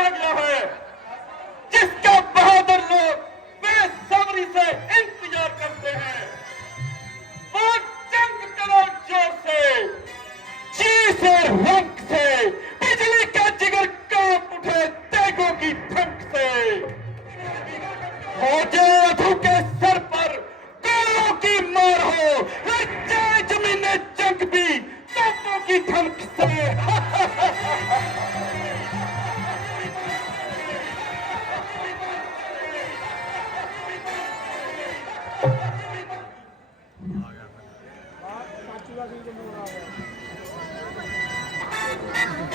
आ गया है, जिसका बहादुर लोग बेसब्री से इंतजार करते हैं। वो जंग करो जोर से, जी से, रंग से, बिजली का जिगर कांप उठे तेगों की धमक से। हो जाए अधू के सर पर गोलों की मार हो, रच जाए जमीने जंग भी तोपों की धमक से।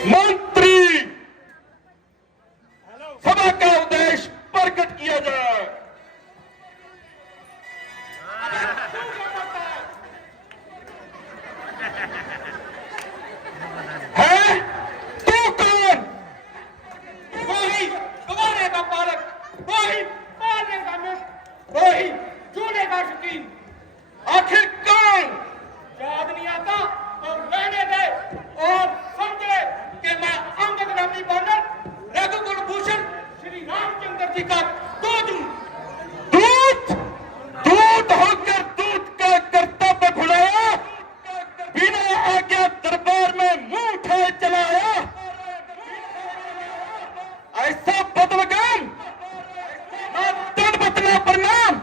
मंत्री सभा का उद्देश्य प्रकट किया जाए। है तू कौन? वही तुम्हारे का पालक, वही पालने का मित्र, वही चूने का शौकीन। आखिर कौन? याद नहीं आता तो रहने दे और समझे कि मैं अंगद नामी बानर रघुकुल भूषण श्री रामचंद्र जी का दूत हूं। दूत? दूत होकर दूत का कर्तव्य भुलाया, बिना आज्ञा दरबार में मुंह उठाए चलाया। ऐसा बदलगाम ना दंडवत ना प्रणाम।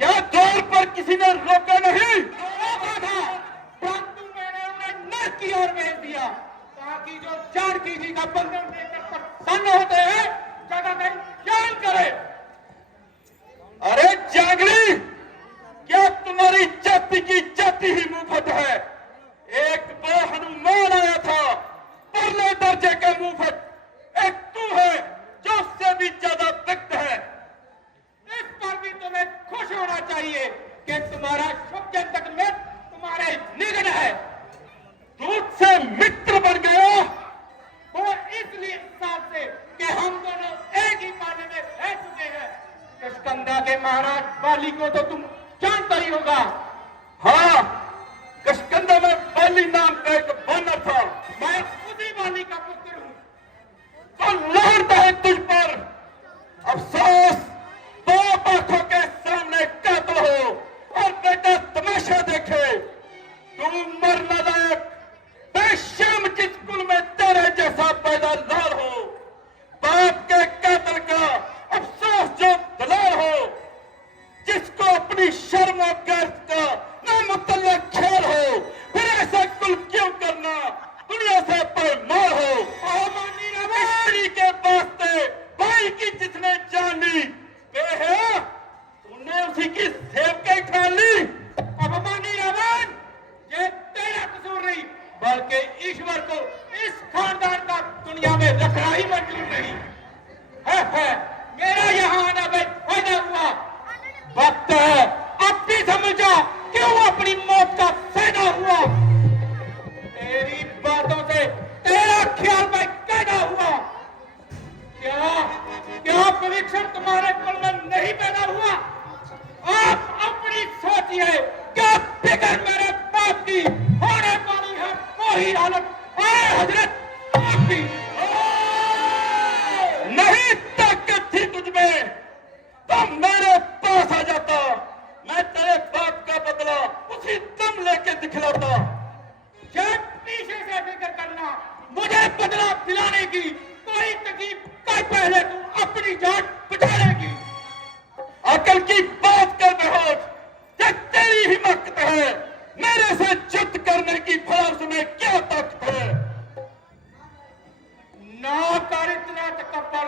क्या द्वार पर किसी ने रोका नहीं? रोका था, परंतु मैंने उन्हें नर्क की ओर भेज दिया ताकि जो जानकी जी का बंधन देकर प्रसन्न होते हैं जगह कहीं ज्ञान करे। अरे जागली, क्या तुम्हारी जाति की जाति ही मुफ्त है? एक बार हनुमान आया था, परले दर्जे का मुफ्त। एक तू है जो उससे भी ज्यादा व्यक्त है। इस पर भी तुम्हें खुश होना चाहिए कि तुम्हारा शुभ चिंतक मित्र तुम्हारे निकट है। दूध से मित्र बन गया। वो इसलिए हिसाब से कि हम दोनों एक ही पाले में रह चुके हैं। किष्किंधा के महाराज बाली को तो तुम जानता ही होगा। हाँ, किष्किंधा में बाली नाम का एक वानर था। मैं उसी बाली का पुत्र हूँ। तो लहरता है तुझ पर अफसोस, बाप आंखों के सामने कातल हो और बेटा तमाशा देखे। तू मरने लायक बेशर्म जिस कुल में तेरे जैसा पैदा लाल हो, बाप के कातल का अफसोस जो दलाल हो, जिसको अपनी शर्म और गर्व का नामुतल्ला ख्याल हो, फिर ऐसा कुल क्यों करना, दुनिया से पैमार हो। स्त्री के वास्ते भाई की जिसने जान ली, है तूने उसी की सेवकाई ठान ली। अभिमानी रावण, ये तेरा कसूर नहीं बल्कि ईश्वर को इस खानदान का दुनिया में रखना ही मंजूर नहीं है। मेरा यहाँ आना फायदा हुआ। वक्त है अब भी समझा क्यों अपनी मौत का फायदा हुआ। तेरी बातों से तेरा ख्याल में कैदा हुआ। क्या परीक्षण तुम्हारे कुल में नहीं पैदा हुआ? आप अपनी सोचिए, क्या फिक्र मेरे बाप की होने वाली है वही हालत हजरत आपकी। नहीं ताकत थी तुझमें तो मेरे पास आ जाता, मैं तेरे बाप का बदला उसी दम लेके दिखलाता। जब पीछे से फिक्र करना मुझे बदला दिलाने की कोई तकलीफ कर, पहले तू अपनी जान बचा लेगी। अकल की बात कर बेहोश, ये तेरी हिम्मत है मेरे से युद्ध करने की, भला उसमें क्या ताकत है? ना कर इतना तकब्बर,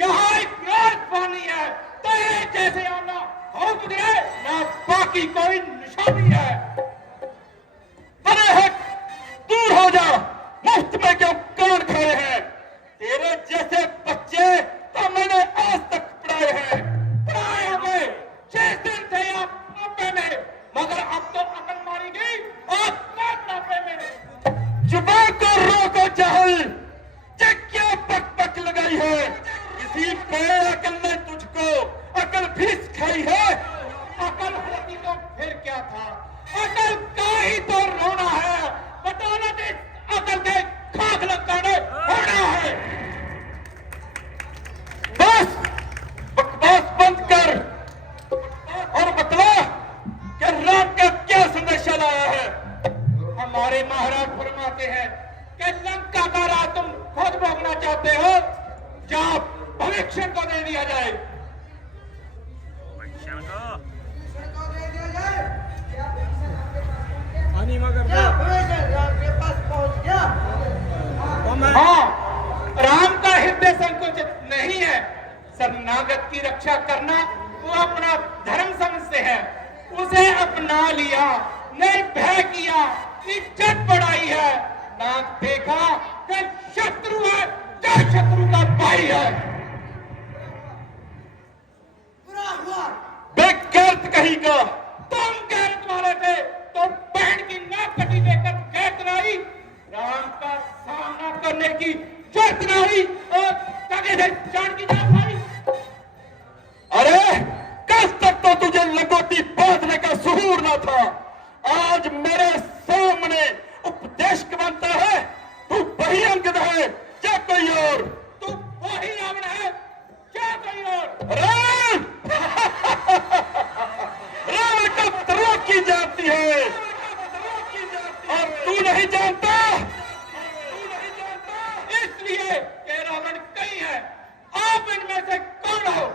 यहाँ एक राज पानी है, तेरे जैसे आना हो गुजरे ना बाकी कोई निशानी है। अरे हट, दूर हो जा, मुफ्त में क्यों कान खाए हैं? तेरे जैसे बच्चे तो मैंने आज तक पढ़ाए हैं। पढ़ाए हुए 6 दिन थे आप नब्बे में, मगर अब तो अकल मारी गई आप 90 में। जुबान को रोको जाहिल, ये क्या पक पक लगाई है? किसी बड़े अकल ने तुझको अकल भी सिखाई है? अकल होती तो फिर क्या था? अकल विभीषण को दे दिया जाए। हाँ, राम का हृदय संकुचित नहीं है। शरणागत की रक्षा करना वो अपना धर्म समझते हैं। उसे अपना लिया, निर्भय किया, इज्जत बढ़ाई है। ना देखा कि शत्रु है, क्या शत्रु का भाई है। बेगैरत कहेगा। तुम गैरत वाले थे तो बहन की नाक कटी देकर गैरत लाई। राम का सामना करने की जरूरत नहीं और कभी से जान की जान भाई। अरे कल तक तो तुझे लंगोटी बांधने का सुहूर न था। आज मेरे सामने उपदेश बनता है। तू वही अंगद है क्या कोई और? तू वही रावण है क्या कोई और? राम रावण का तरह की जाती है और तू नहीं जानता। इसलिए कि रावण कई है। आप इनमें से कौन हो?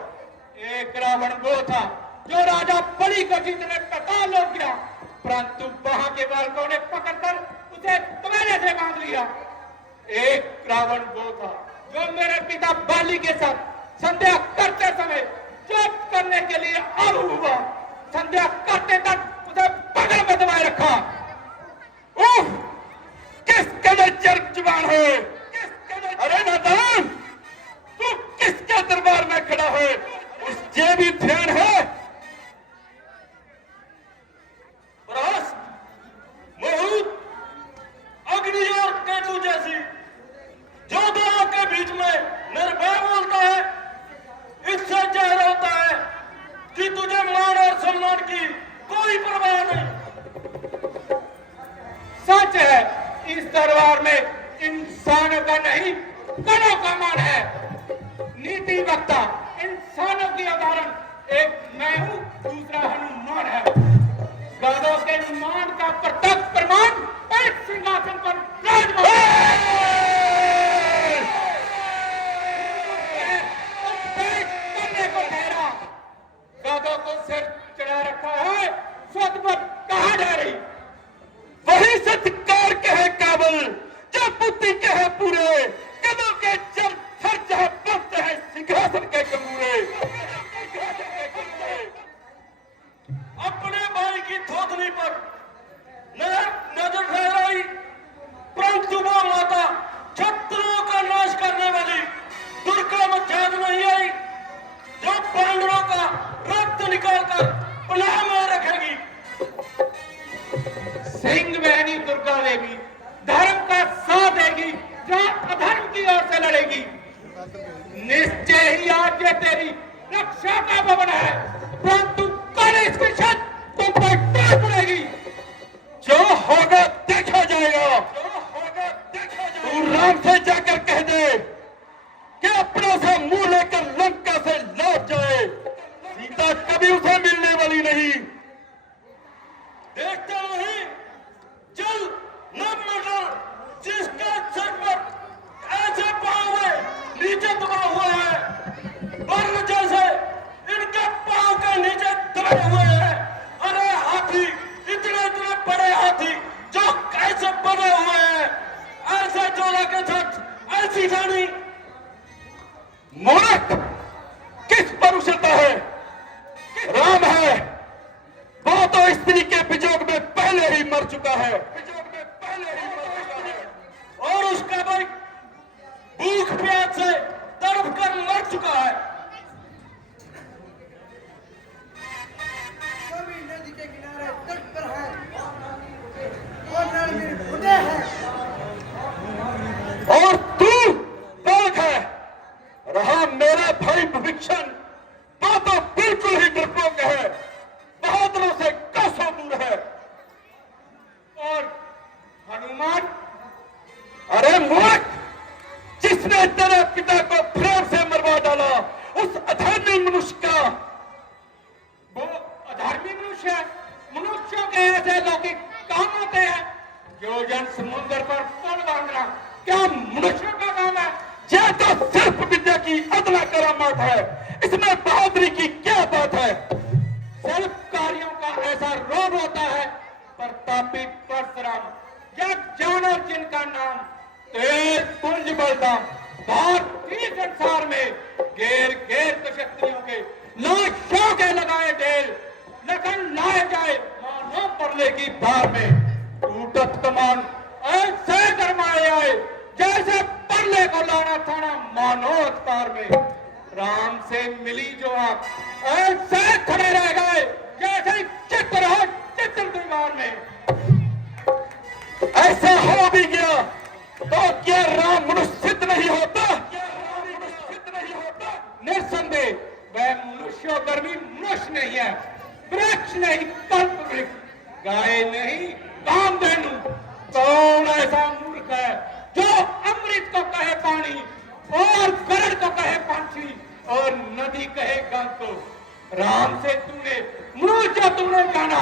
एक रावण वो था जो राजा बलि को जीतने कतार लौट गया, परंतु वहां के बालकों ने पकड़कर उसे तमैने से बांध लिया। एक रावण वो था जो मेरे पिता बाली के साथ संध्या करते समय चोट करने के लिए आरू हुआ। संध्या करते तक उसे बगल में दबाए रखा। किस कदर चर्प जुबान है। अरे नादान, तू किसके दरबार में खड़ा है? उस भी ध्यान है? अग्नि और केतु जैसी जो दोनों के बीच में निर्भय बोलता है, इससे जाहिर होता है कि तुझे मान और सम्मान की कोई परवाह नहीं। सच है, इस दरबार में इंसानों का नहीं गणों का मान है। नीति वक्ता इंसानों की उदाहरण एक मैं हूं, दूसरा हनुमान है। गणों के मान का प्रत्यक्ष प्रमाण एक सिंहासन पर करने को ठहरा। गधों को सिर चढ़ा रखा है, स्वत पर कहां जा रही? वही सत्कार के है काबल, जो बुद्धि के है पूरे। कदों के जब सर जहां पड़ते हैं सिंहासन के कमूरे। अपने भाई की थोथनी पर नजर ठहराई, परंतु वो माता शत्रुओं का नाश करने वाली दुर्गा में जाग नहीं आई, जो पांडवों का रक्त निकालकर पनाह में रखेगी। सिंह बहनी दुर्गा देवी धर्म का साथ देगी, जो अधर्म की ओर से लड़ेगी। निश्चय ही आज ये तेरी रक्षा का भवन है, परंतु कल इसकी छत तुम पर टूट पड़ेगी। जो होगा देखा जाएगा। तू राम से जाकर कह दे कि अपनों से मुंह लेकर लंका से लौट जाए। सीता कभी उसे मिलने वाली नहीं। देखते नहीं, चल न मर, जिसका सर पर ऐसे पांव नीचे दबा हुआ है, वर्ण जैसे इनके पांव के नीचे दबे हुए हैं। अरे हाथी, इतने इतने बड़े हाथी जो कैसे बने हुए हैं, ऐसे जोड़ा के साथ ऐसी जानी। मूर्ख, किस पर उछलता है? राम है, वो तो स्त्री के विजोग में पहले ही मर चुका है। और उसका भाई भूख प्यास से तड़प कर मर चुका है। नदी के किनारे तट पर है और रणवीर उदय है। और तू बालक है। रहा मेरा भाई विभीषण, वो तो बिल्कुल ही डरपोक है, बहादुरों से कोसों दूर है। और हनुमान? अरे मूर्ख, जिसने तेरे पिता को प्रेम से मरवा डाला, उस अधर्मी मनुष्य का। वो अधर्मी मनुष्य है। मनुष्यों के ऐसे लौकिक काम होते हैं। जो जन समुद्र पर पुल बांधना क्या मनुष्यों का काम है? यह तो सिर्फ विद्या की अदला कर करामात है, इसमें बहादुरी की क्या बात है? सल्पकारियों का ऐसा रोब होता है, प्रतापी परशुराम, जग जानो जिनका नाम, तेज पुंज बलदाम, भारतीय संसार में घेर घेर क्षत्रियों के लाशों के लगाए ढेर, लखन लाए जाए मानो परले की धार में, टूटत कमान ऐसे गरमाए आए, जैसे परले को लाना था ना मानो अवतार में, राम से मिली जो आप ऐसे खड़े रह गए, जैसे चित्र हो चित्र दीवार में। ऐसा हो भी गया तो क्या राम मनुष्य नहीं होता? निस्संदेह वह मनुष्योधर्मी मनुष्य नहीं है, वृक्ष नहीं कल्प वृक्ष, गाय नहीं कामधेनु। कौन ऐसा मूर्ख है जो अमृत को कहे पानी और गरुड़ को कहे पंछी और नदी कहे गंगा? राम से तूने मनुष्य तूने जाना,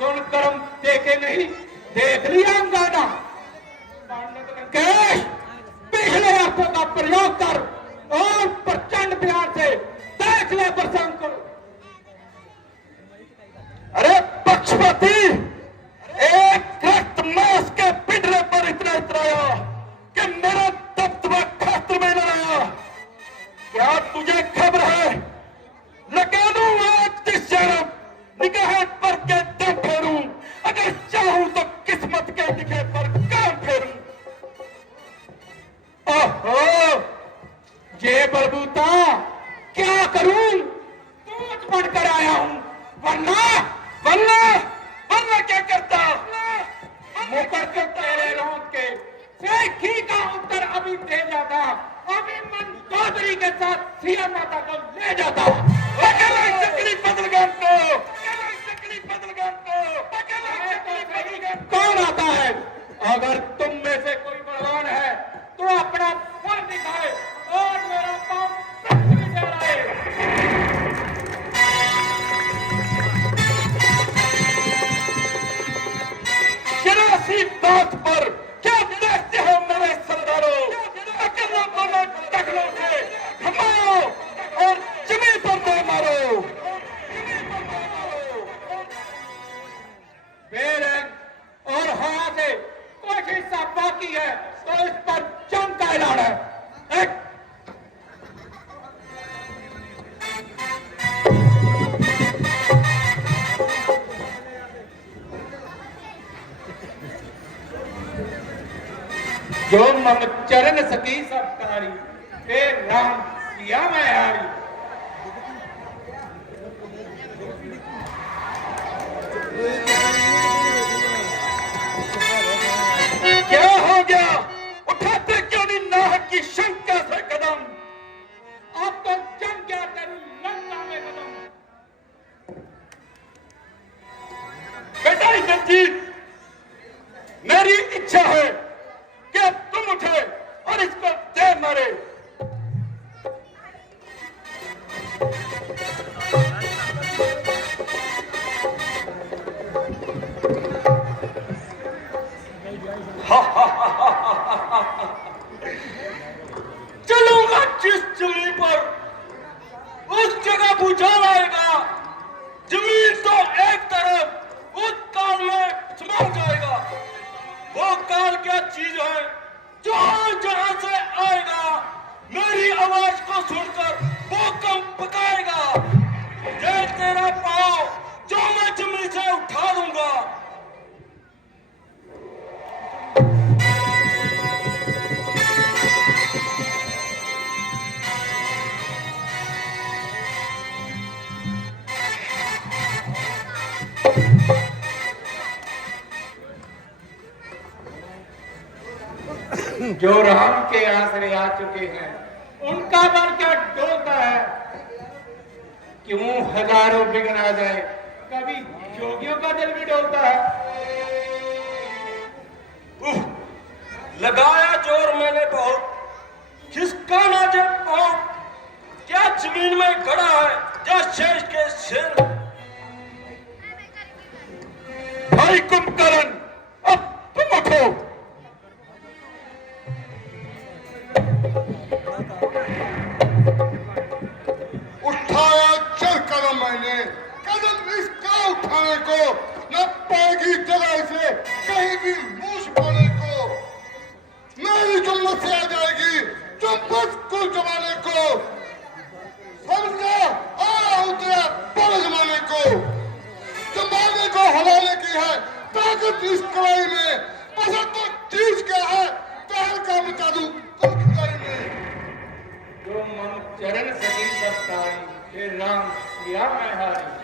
गुण कर्म देखे नहीं, देख लिया अंगाना। केश पिछले हाथों का प्रयोग कर और प्रचंड प्यार से देख ले प्रसंग को। अरे पक्षपति, एक रक्त मांस के पिटने पर इतना इतराया कि मेरा दबदबा खातर में न रहा। क्या तुझे खबर है? लगा दूं आज जिस जन्म निगाहें पर के दम फेरूं, अगर चाहूं तो किस्मत के लिखे पर काम फेरूं। ओहो, ये बलबूता क्या करूं? दूध बनकर आया हूं, वरना वरना वरना क्या करता? मुकर के तेरे रोंद के सेठी का उत्तर अभी दे जाता, अभी मंदोदरी के साथ सिया माता को ले जाता। अकेला चक्री बदलगाम को, अकेला चक्री बदलगाम को, अकेला चक्री बदलगाम को। कौन आता है? अगर तुम में से कोई बलवान है तो अपना फल दिखाए और मेरा पांव पृथ्वी से हराए। जरा सी बात पर क्या देखते हो मेरे सरदारों? अकेला बनो टकलों से घमाओ और जमीन पर दे मारो। बेरंग और हाँ से कुछ हिस्सा बाकी है तो इस पर जंग का ऐलान है। एक जो मम चरण सती सबकारी, हे राम किया मैं हारी। क्या हो गया? उठाते क्यों नहीं नाहक की शंका से कदम? अब तो जम गया तेरी लंका में कदम। बेटा इंद्रजीत, मेरी इच्छा है कि अब तुम उठे और इसको दे मारे। चलूंगा जिस जमीन पर उस जगह भूचाल आएगा, जमीन तो एक तरफ उस काल में समा जाएगा। वो काल क्या चीज है जो जहां से आएगा, मेरी आवाज को सुनकर वो कंप पकाएगा। जय तेरा पांव जो मैं जमीन से उठा दूंगा। जो राम के आसरे आ चुके हैं उनका मन क्या डोलता है? क्यों हजारों विघ्न आ जाए, कभी जोगियों का दिल भी डोलता है। लगाया जोर मैंने बहुत, खिसकाना जब बहुत, क्या जमीन में खड़ा है या शेष के सिर। भाई कुंभकर्ण, अब तुम उठो। मैंने कदम इसका उठाने को, न पाएगी जगह से कहीं भी मुंह छुपाने को। मेरी जुम्मत से आ जाएगी जुम्मत को जमाने को। समझा आ उतरा बड़े जमाने को। जमाने को हवाले की है ताकत इस कलाई में। बस तो चीज क्या है तहल का मिटा दूं कुल खिलाई में। जो मन चरण सकी सत्ताई, हे राम सिया मैं हारी।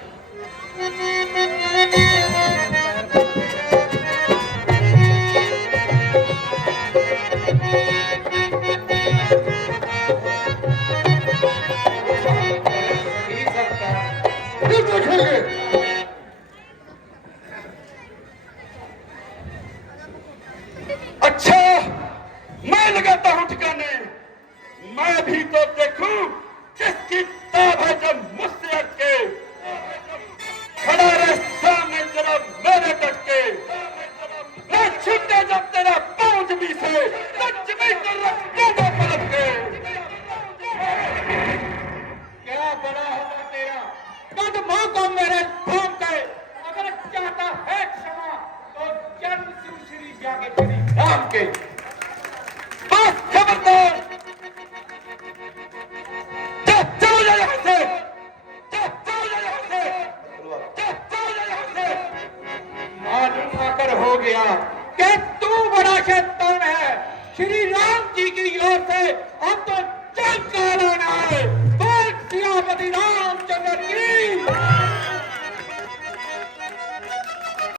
सकी सत्ताई, फिर देखेंगे। अच्छा, मैं लगाता हूं ठिकाने। मैं भी तो देखूं किसकी ताब है जब मुझसे हटके। खड़ा रहे सामने जरा मेरे डटके। न छूटे जब तेरा पांव जमी से, तो जमीन पर रख दूंगा पलट के। क्या बड़ा होगा तेरा कदमों को मेरे थाम के। अगर चाहता है क्षमा तो जन्म सिंह श्री जाके तेरी धाम के। बस खबरदार, चलो जा यहाँ से, चलो जा यहाँ से, चलो जा यहाँ से। मालूम आकर हो गया कि तू बड़ा शैतान है। श्री राम जी की ओर से अब तो चल कर आना है। बोल सियापति रामचंद्र की